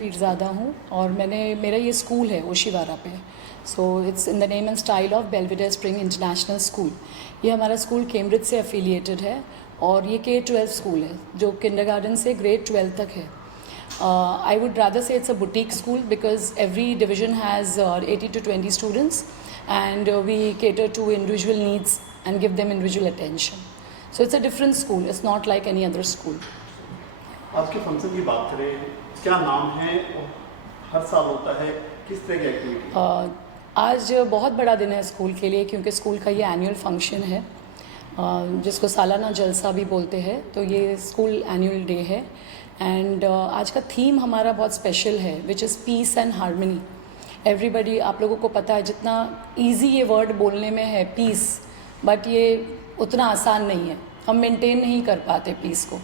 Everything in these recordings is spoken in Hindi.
पीरज़ादा हूँ और मेरा ये स्कूल है ओशिवारा पे। So it's in the name and style of Belvedere Spring International School. ये हमारा स्कूल कैम्ब्रिज से एफिलिएटेड है और ये K-12 स्कूल है जो किंडरगार्टन से ग्रेड 12 तक है। I would rather say it's a boutique school because every division has 80 to 20 students and we cater to individual needs and give them individual attention. So it's a different school, it's not like any other school. आज के फंक्शन की बात करें, क्या नाम है और हर साल होता है, किस तरह की एक्टिविटी? आज बहुत बड़ा दिन है स्कूल के लिए क्योंकि स्कूल का ये एनुअल फंक्शन है जिसको सालाना जलसा भी बोलते हैं। तो ये स्कूल एनुअल डे है एंड आज का थीम हमारा बहुत स्पेशल है which is piece and harmony. Everybody, आप लोगों को पता है जितना इजी ये वर्ड बोलने में है पीस, बट ये उतना आसान नहीं है, हम मेंटेन नहीं कर पाते पीस को।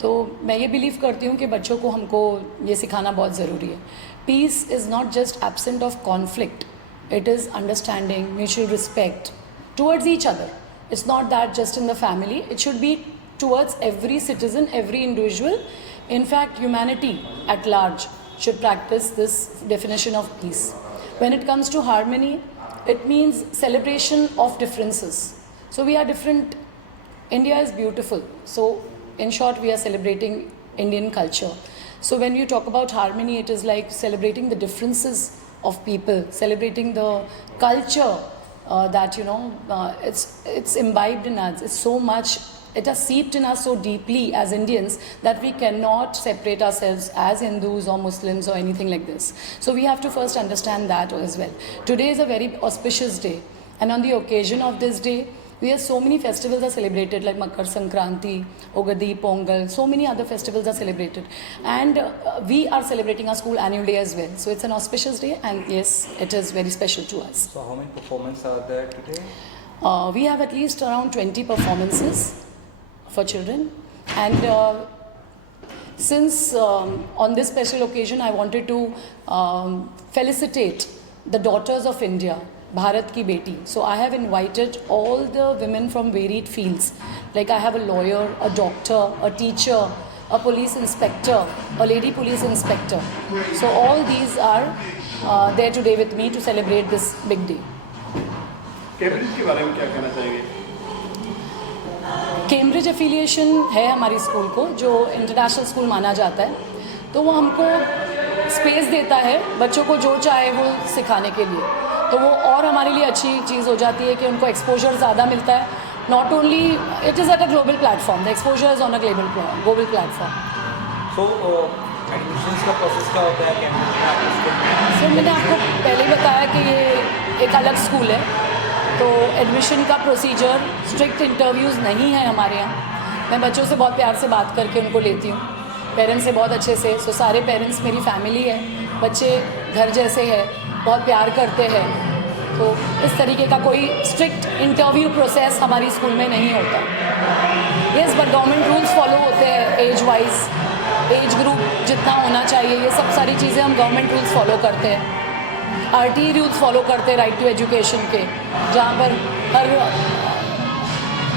तो मैं ये बिलीव करती हूँ कि बच्चों को हमको ये सिखाना बहुत ज़रूरी है। Peace is not just absent of conflict, it is understanding, mutual respect towards each other. It's not that just in the family, it should be towards every citizen, every individual. In fact, humanity at large should practice this definition of peace. When it comes to harmony, it means celebration of differences. So we are different. India is beautiful. So in short, we are celebrating Indian culture. So when you talk about harmony, it is like celebrating the differences of people, celebrating the culture that it's imbibed in us. It's so much, it has seeped in us so deeply as Indians that we cannot separate ourselves as Hindus or Muslims or anything like this. So we have to first understand that as well. Today is a very auspicious day, and on the occasion of this day, we have so many festivals are celebrated like Makar Sankranti, Ugadi, Pongal, so many other festivals are celebrated. And we are celebrating our school annual day as well. So it's an auspicious day and yes, it is very special to us. So how many performances are there today? We have at least around 20 performances for children. And since on this special occasion I wanted to felicitate the daughters of India, Bharat ki beti. So I have invited all the women from varied fields. Like I have a lawyer, a doctor, a teacher, a police inspector, a lady police inspector. So all these are there today with me to celebrate this big day. Cambridge के बारे में क्या कहना चाहेंगे? कैम्ब्रिज एफिलिएशन है हमारी स्कूल को, जो इंटरनेशनल स्कूल माना जाता है। तो वो हमको स्पेस देता है बच्चों को जो चाहे वो सिखाने के लिए। तो वो और हमारे लिए अच्छी चीज़ हो जाती है कि उनको एक्सपोजर ज़्यादा मिलता है। Not only it is at a global platform, the exposure is on a global platform. So admissions का प्रोसेस क्या होता है कैम्ब्रिज में आपके स्कूल में? सर मैंने आपको पहले ही बताया कि ये एक अलग स्कूल है, तो एडमिशन का प्रोसीजर, स्ट्रिक्ट इंटरव्यूज़ नहीं है हमारे यहाँ। मैं बच्चों से बहुत प्यार से बात करके उनको लेती हूँ, पेरेंट्स से बहुत अच्छे से। सो सारे पेरेंट्स मेरी फैमिली है, बच्चे घर जैसे हैं, बहुत प्यार करते हैं। तो इस तरीके का कोई स्ट्रिक्ट इंटरव्यू प्रोसेस हमारी स्कूल में नहीं होता। Yes, but government rules follow होते हैं एज वाइज, एज ग्रुप जितना होना चाहिए, ये सब सारी चीज़ें हम गवर्नमेंट रूल्स फॉलो करते हैं। RTE रूल्स फॉलो करते हैं राइट टू एजुकेशन के, जहाँ पर हर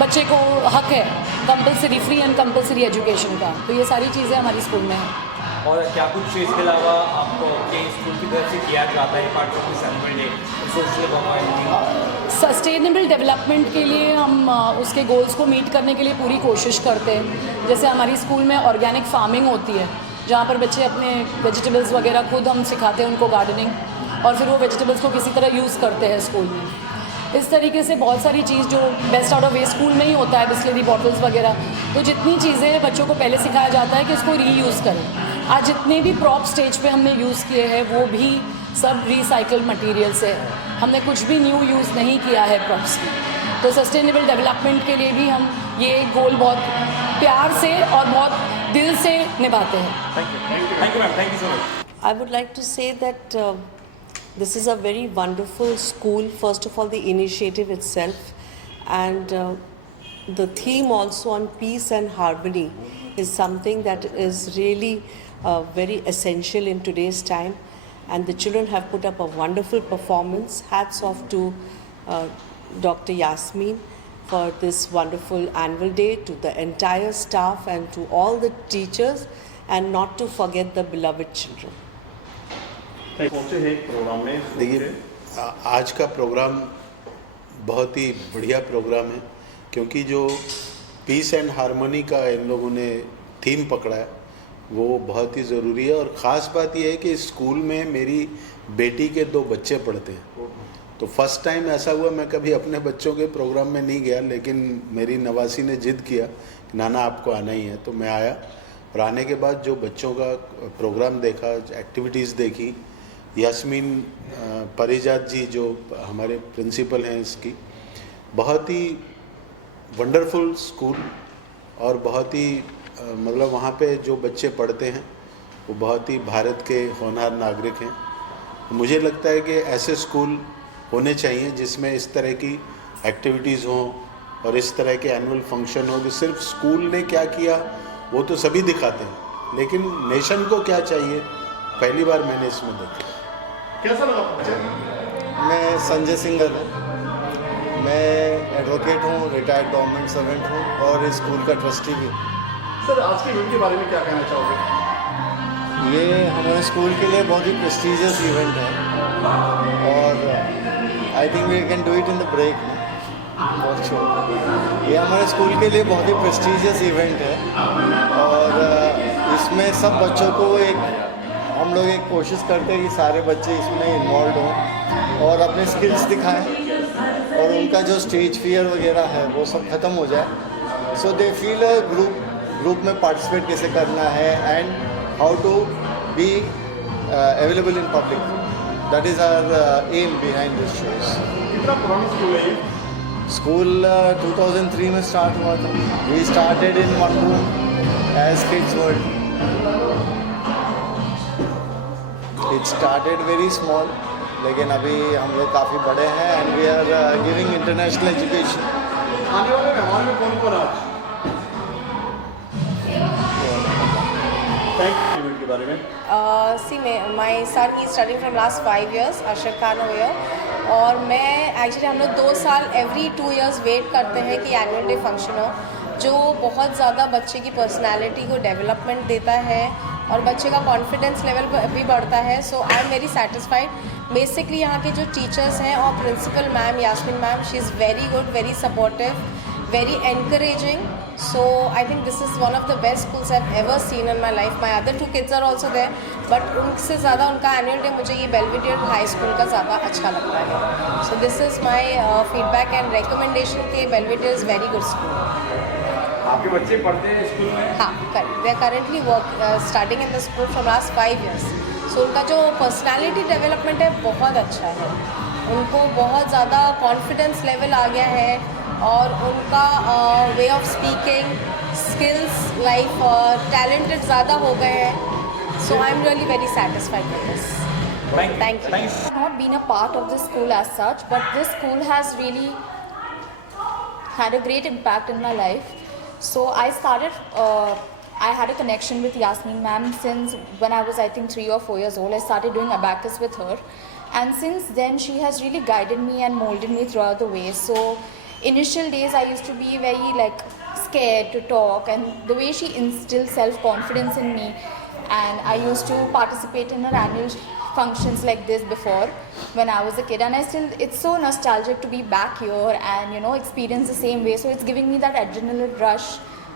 बच्चे को हक है compulsory, free and compulsory education का। तो ये सारी चीज़ें हमारी स्कूल में हैं। और क्या कुछ इसके अलावा आपको के स्कूल की तरफ से किया जाता है part of this annual day, social sustainable development के लिए हम उसके गोल्स को मीट करने के लिए पूरी कोशिश करते हैं। जैसे हमारी स्कूल में ऑर्गेनिक फार्मिंग होती है, जहाँ पर बच्चे अपने वेजिटेबल्स वगैरह खुद हम सिखाते हैं उनको गार्डनिंग, और फिर वो वेजिटेबल्स को किसी तरह यूज़ करते हैं स्कूल में। इस तरीके से बहुत सारी चीज़ जो best out of waste school में ही होता है, बिस्लरी बॉटल्स वगैरह। तो जितनी चीज़ें बच्चों को पहले सिखाया जाता है कि इसको रीयूज़ करें। आज जितने भी प्रॉप स्टेज पे हमने यूज़ किए हैं वो भी सब रिसाइकल्ड मटेरियल से है, हमने कुछ भी न्यू यूज़ नहीं किया है प्रॉप्स में। तो सस्टेनेबल डेवलपमेंट के लिए भी हम ये गोल बहुत प्यार से और बहुत दिल से निभाते हैं। Thank you ma'am, thank you so much. I would like to say that this is a very wonderful school. First of all, the initiative itself, and the theme also on peace and harmony is something that is really very essential in today's time. And the children have put up a wonderful performance. Hats off to Dr. Yasmin for this wonderful annual day, to the entire staff and to all the teachers, and not to forget the beloved children. पहुंचे हैं एक प्रोग्राम में। देखिए, आज का प्रोग्राम बहुत ही बढ़िया प्रोग्राम है, क्योंकि जो पीस एंड हारमोनी का इन लोगों ने थीम पकड़ा है वो बहुत ही ज़रूरी है। और ख़ास बात यह है कि स्कूल में मेरी बेटी के 2 बच्चे पढ़ते हैं, तो फर्स्ट टाइम ऐसा हुआ, मैं कभी अपने बच्चों के प्रोग्राम में नहीं गया, लेकिन मेरी नवासी ने जिद किया कि नाना आपको आना ही है, तो मैं आया। और आने के बाद जो बच्चों का प्रोग्राम देखा, एक्टिविटीज़ देखी, यास्मीन परिजात जी जो हमारे प्रिंसिपल हैं इसकी, बहुत ही वंडरफुल स्कूल, और बहुत ही मतलब वहाँ पे जो बच्चे पढ़ते हैं वो बहुत ही भारत के होनहार नागरिक हैं। मुझे लगता है कि ऐसे स्कूल होने चाहिए जिसमें इस तरह की एक्टिविटीज़ हों और इस तरह के एनुअल फंक्शन हो, कि सिर्फ स्कूल ने क्या किया वो तो सभी दिखाते हैं, लेकिन नेशन को क्या चाहिए पहली बार मैंने इसमें देखा। कैसा लगा बच्चे? मैं संजय सिंगर हूँ, मैं एडवोकेट हूँ, रिटायर्ड गवर्नमेंट सर्वेंट हूँ और इस स्कूल का ट्रस्टी भी हूँ। सर, आज के इवेंट के बारे में क्या कहना चाहोगे? ये हमारे स्कूल के लिए बहुत ही प्रेस्टीजियस इवेंट है और I think we can do it in the break ना, बहुत श्योर। ये हमारे स्कूल के लिए बहुत ही प्रेस्टीजियस इवेंट है और इसमें सब बच्चों को हम लोग एक कोशिश करते हैं कि सारे बच्चे इसमें इन्वॉल्व हों और अपने स्किल्स दिखाएं और उनका जो स्टेज फियर वगैरह है वो सब ख़त्म हो जाए। So they feel a group में पार्टिसिपेट कैसे करना है and how to be available in public. That is our aim behind this shows. कितना पुराना स्कूल है ये? स्कूल 2003 में स्टार्ट हुआ था। We started in one room as kids world. It started very small, लेकिन अभी हम लोग काफ़ी बड़े हैं and we are giving international education. आने वाले मेहमान में कौन कौन आज? इवेंट के बारे में my son is studying from last 5 years, Arshad Khan over here। और मैं एक्चुअली हम लोग 2 साल एवरी 2 years वेट करते हैं कि एनुअल डे फंक्शन हो, जो बहुत ज़्यादा बच्चे की पर्सनालिटी को डेवलपमेंट देता है और बच्चे का कॉन्फिडेंस लेवल भी बढ़ता है। So I am very satisfied. Basically यहाँ के जो टीचर्स हैं और principal ma'am Yasmin ma'am, she is very good, very supportive, very encouraging. So I think this is one of the best schools I've ever seen in my life. My other 2 kids are also there, but उनसे ज़्यादा उनका annual day मुझे ये बेल्वेडियर हाई स्कूल का ज़्यादा अच्छा लगता है। So this is my feedback and recommendation कि Belvedere is very good school। आपके बच्चे पढ़ते हैं स्कूल में? हाँ, correct। They are currently studying in the school from last 5 years। So उनका जो personality development है बहुत अच्छा है, उनको बहुत ज़्यादा confidence level आ गया है और उनका way of speaking skills like talented ज़्यादा हो गए हैं। So I am really very satisfied with this. Thank you. I've not been a part of this school as such, but this school has really had a great impact in my life. So I started, I had a connection with Yasmin ma'am since when I was I think 3 or 4 years old. I started doing abacus with her, and since then she has really guided me and molded me throughout the way. So initial days I used to be very like scared to talk, and the way she instilled self-confidence in me, and I used to participate in her annual functions like this before when I was a kid, and I still, it's so nostalgic to be back here and experience the same way. So it's giving me that adrenaline rush,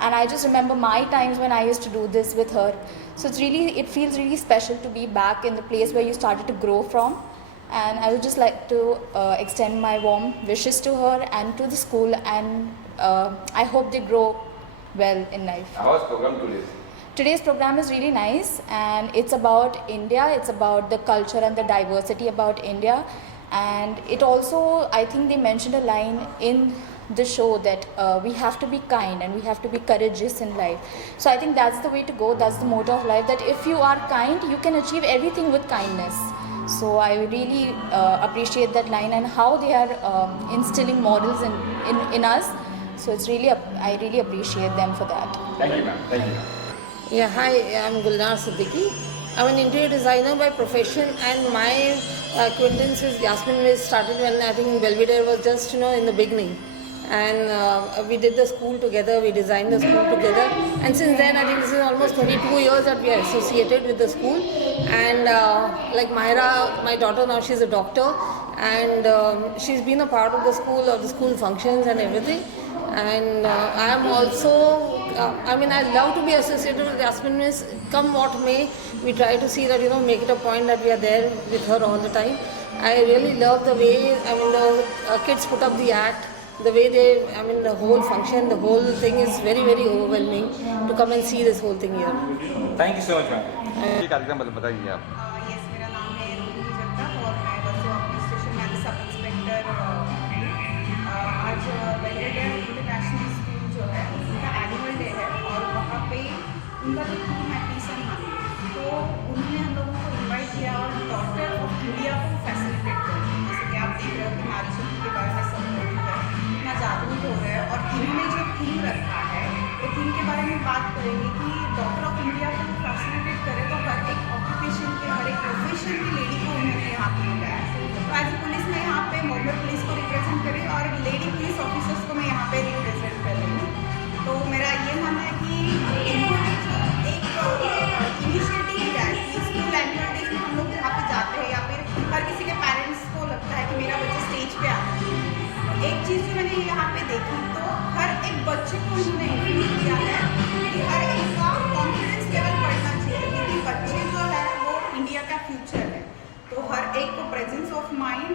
and I just remember my times when I used to do this with her. So it feels really special to be back in the place where you started to grow from. And I would just like to extend my warm wishes to her and to the school, and I hope they grow well in life. How was program today? Today's program is really nice, and it's about India, it's about the culture and the diversity about India, and it also, I think they mentioned a line in the show that we have to be kind and we have to be courageous in life. So I think that's the way to go, that's the motto of life, that if you are kind, you can achieve everything with kindness. So I really appreciate that line and how they are instilling models in us. So it's really, I really appreciate them for that. Thank you, ma'am. Thank you. Yeah, hi, I'm Gulnar Siddiqui. I'm an interior designer by profession, and my acquaintance with Yasmin started when I think Belvedere was just in the beginning. and we did the school together, we designed the school together, and since then I think this is almost 22 years that we are associated with the school. And like Myra, my daughter now, she's a doctor, and she's been a part of the school functions and everything. And I am also, I mean, I love to be associated with Yasmin Miss. Come what may, we try to see that, you know, make it a point that we are there with her all the time. I really love the way, I mean, the kids put up the act, the way they, I mean, the whole function, the whole thing is very, very overwhelming to come and see this whole thing here. Thank you so much ma'am. ये कार्यक्रम बताइए आप। यस, मेरा नाम है रूही जगताप और मैं बसो पुलिस स्टेशन में एज सब इंस्पेक्टर हूँ। आज बेलवेडेयर इंटरनेशनल स्कूल जो है उनका एनुअल डे है और वहाँ पे उनका जो थीम है पीस एंड हार्मनी, तो उन्होंने हम लोगों को इन्वाइट किया और डॉटर ऑफ इंडिया को फैसिलिटेट कर, जैसे कि आप देख रहे हो कि नारी शक्ति के बारे में सब लोग इतना जागरूक हो रहे हैं। और इन्होंने जो थीम रखा है वो थीम के बारे में बात करेंगे कि डॉक्टर ऑफ इंडिया को फैसिलिटेट करे, तो हर एक ऑक्यूपेशन के, हर एक प्रोफेशन की लेडी को उन्होंने यहाँ पे बुलाया। तो एज ए पुलिस में यहाँ पे मोबाइल पुलिस को रिप्रेजेंट करें और लेडी पुलिस ऑफिसर्स को मैं यहाँ पे रिप्रेजेंट कर रही हूँ। तो मेरा ये मानना है कि इन्होंने जो एक इनिशिएटिव लिया है कि स्कूल एनुअल डेज में हम लोग जहाँ पे जाते हैं या फिर हर किसी के पेरेंट्स को लगता है कि मेरा बच्चा स्टेज पे आना चाहिए। एक चीज़ जो मैंने यहाँ पे देखी, तो हर एक बच्चे को उन्होंने इंक्लूड किया है कि हर एक का कॉन्फिडेंस लेवल बढ़ना चाहिए, क्योंकि बच्चे जो है वो इंडिया का फ्यूचर है। तो हर एक को प्रेजेंस ऑफ माइंड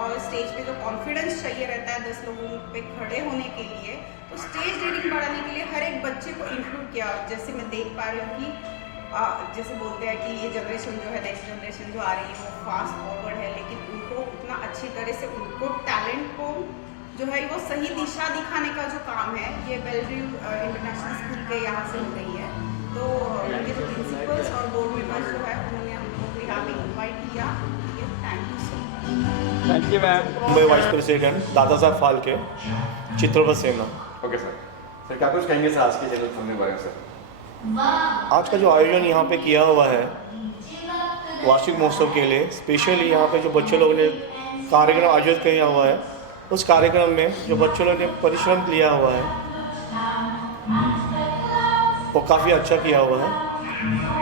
और स्टेज पे जो कॉन्फिडेंस चाहिए रहता है 10 लोगों पे खड़े होने के लिए, तो स्टेज रीडिंग बढ़ाने के लिए हर एक बच्चे को इंक्लूड किया। जैसे मैं देख पा रही हूँ कि जैसे बोलते हैं कि ये जनरेशन जो है, नेक्स्ट जनरेशन जो आ रही है वो फास्ट फॉरवर्ड है, लेकिन उनको उतना अच्छी तरह से उनको टैलेंट को जो है वो सही दिशा दिखाने का जो काम है ये बेलव्यू इंटरनेशनल स्कूल के यहाँ से हो रही है। तो उनके जो प्रिंसिपल्स और बोर्ड मेंबर्स जो है उन्होंने हम लोगों को यहाँ पे इन्वाइट किया। Thank you so much. Thank you ma'am. Mumbai vice president Dada Saheb Phalke, चित्रपट सेना। Okay sir. सर क्या कुछ कहेंगे सर आज के जरूरत होने बारे में सर? आज का जो आयोजन यहाँ पे किया हुआ है वार्षिक महोत्सव के लिए, स्पेशली यहाँ पे जो बच्चे लोगों ने कार्यक्रम आयोजित किया हुआ है, उस कार्यक्रम में जो बच्चों लोगों ने परिश्रम किया हुआ है वो काफ़ी अच्छा किया हुआ है।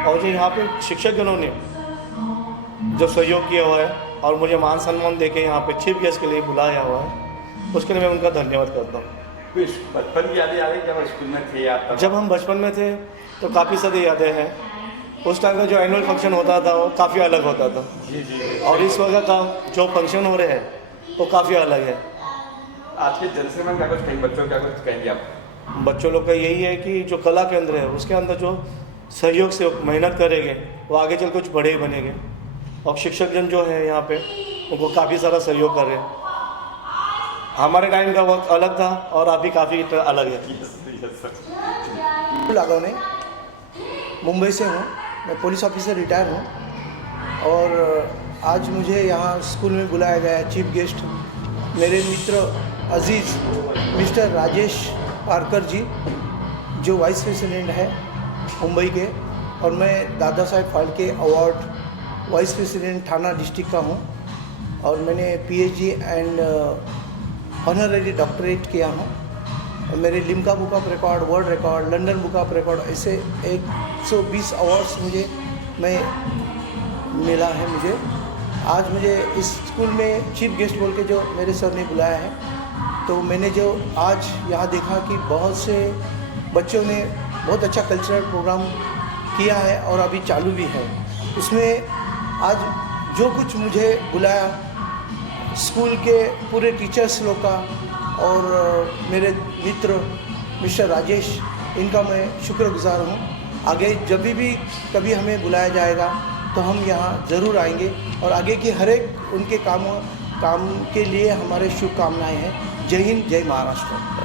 और जो यहाँ पे शिक्षकगणों ने जो सहयोग किया हुआ है और मुझे मान सम्मान देके यहाँ पे चीफ गेस्ट के लिए बुलाया हुआ है, उसके लिए मैं उनका धन्यवाद करता हूँ। कुछ बचपन की यादें आ रही जब स्कूल में थे आप? जब हम बचपन में थे तो काफ़ी सारी यादें हैं। उस टाइम का जो एनुअल फंक्शन होता था वो काफ़ी अलग होता था, और इस वक्त का जो फंक्शन हो रहे हैं वो काफ़ी अलग है। आज के जनरेशन में क्या कुछ कहीं बच्चों क्या कुछ कहेंगे आप? बच्चों लोग का यही है कि जो कला केंद्र है उसके अंदर जो सहयोग से मेहनत करेंगे वो आगे चल कुछ बड़े बनेंगे। और शिक्षकजन जो है यहाँ पे उनको काफ़ी सारा सहयोग कर रहे हैं। हमारे टाइम का वक्त अलग था और अभी काफ़ी अलग है। लागोने मुंबई से हूँ, मैं पुलिस ऑफिसर रिटायर हूँ और आज मुझे यहाँ स्कूल में बुलाया गया है चीफ गेस्ट मेरे मित्र अजीज़ मिस्टर राजेश पारकर जी, जो वाइस प्रेसिडेंट है मुंबई के, और मैं Dada Saheb Phalke award vice president थाना डिस्ट्रिक्ट का हूँ, और मैंने पीएचडी एंड ऑनररी डॉक्टरेट किया हूँ। और मेरे Limca book of record, world record, London book of record, ऐसे 120 अवार्ड्स मिला है मुझे। आज मुझे इस स्कूल में चीफ गेस्ट बोल के जो मेरे सर ने बुलाया है, तो मैंने जो आज यहाँ देखा कि बहुत से बच्चों ने बहुत अच्छा कल्चरल प्रोग्राम किया है और अभी चालू भी है। उसमें आज जो कुछ मुझे बुलाया स्कूल के पूरे टीचर्स लोग का और मेरे मित्र मिस्टर राजेश, इनका मैं शुक्रगुजार हूँ। आगे जब भी कभी हमें बुलाया जाएगा तो हम यहाँ ज़रूर आएंगे और आगे की हर एक उनके काम के लिए हमारे शुभकामनाएं हैं। जय हिंद, जय महाराष्ट्र।